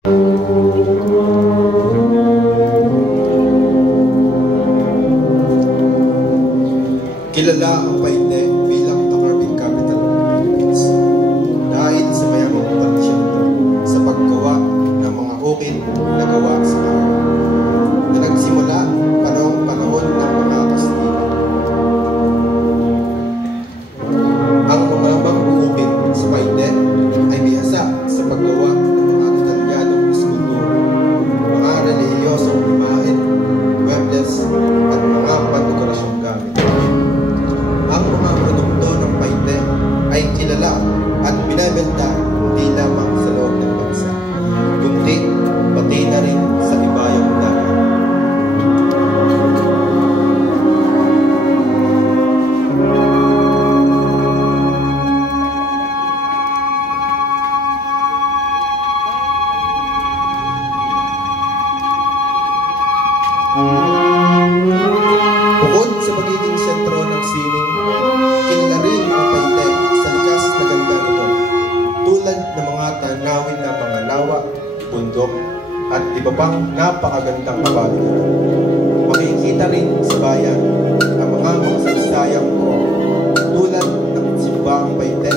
Kilala ang Paite bilang the carving capital of the Philippines dahil sa mayamang tradisyon sa paggawa ng mga ukit na gawa sa kahoy na nagsimula panahon ng mga Kastila. Ang mga ukit sa Paite ay bihasa sa paggawa ng mga detalyadong eskultura, mga relihiyosong imahen, muebles at mga pandekorasyong gamit. Ang mga produkto ng Paite ay kilala at binibenta hindi lamang sa loob ng bansa, kundi pati na rin sa ibayong dagat. Bukod sa pagiging sentro ng sining, kilala rin ang Paite sa likas na ganda nito, tulad ng mga tanawin na mga lawa, bundok, at iba pang napakagandang kabaligyan. Makikita rin sa bayan ang mga saysayang puro, tulad ng Simbahang Paite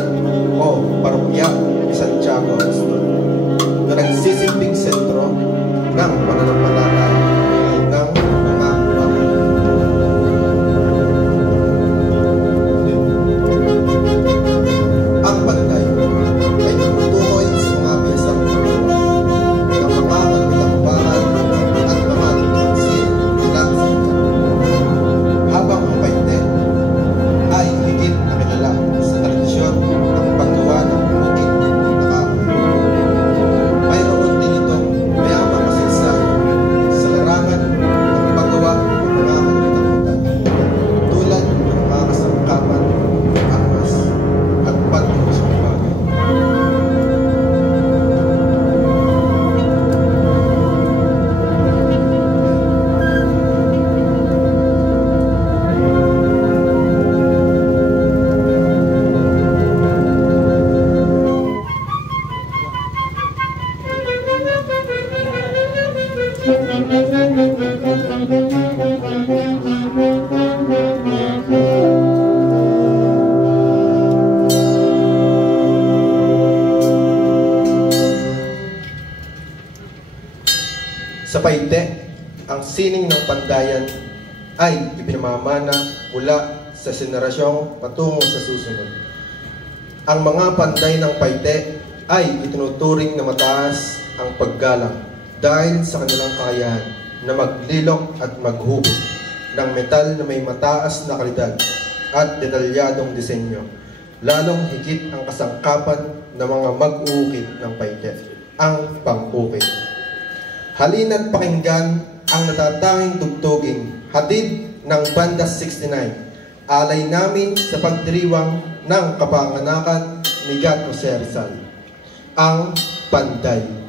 o Parokya ni Santiago Apostol, na nagsisilbing sentro ng pananampalataya ng mga Baguio. Ang Panday ay tumutukoy sa mga biyasang paggawa ng mga magbitakbaran at mga tutunsin ng sikat. Habang ang Paite ay higit na kilala sa tradisyon ng paggawa ng ukit na kahoy. Mayroon din itong mayamang kasaysayan sa larangan ng paggawa ng mga kagamitan tulad ng mga kasangkapan, armas, at pandekorasyong bagay. Sa Paite, ang sining ng Pandayan ay ipinamamana mula sa henerasyon patungo sa susunod. Ang mga Panday ng Paite ay itinuturing na mataas ang paggalang dahil sa kanilang kakayahan na maglilok at maghubog ng metal na may mataas na kalidad at detalyadong disenyo. Lalong higit ang kasangkapan ng mga mag-uukit ng Paite, ang pang-ukit. Halina't pakinggan ang natatanging tugtuging hatid ng Banda 69, alay namin sa pagdiriwang ng kapanganakan ni Gat Jose Rizal, ang Panday.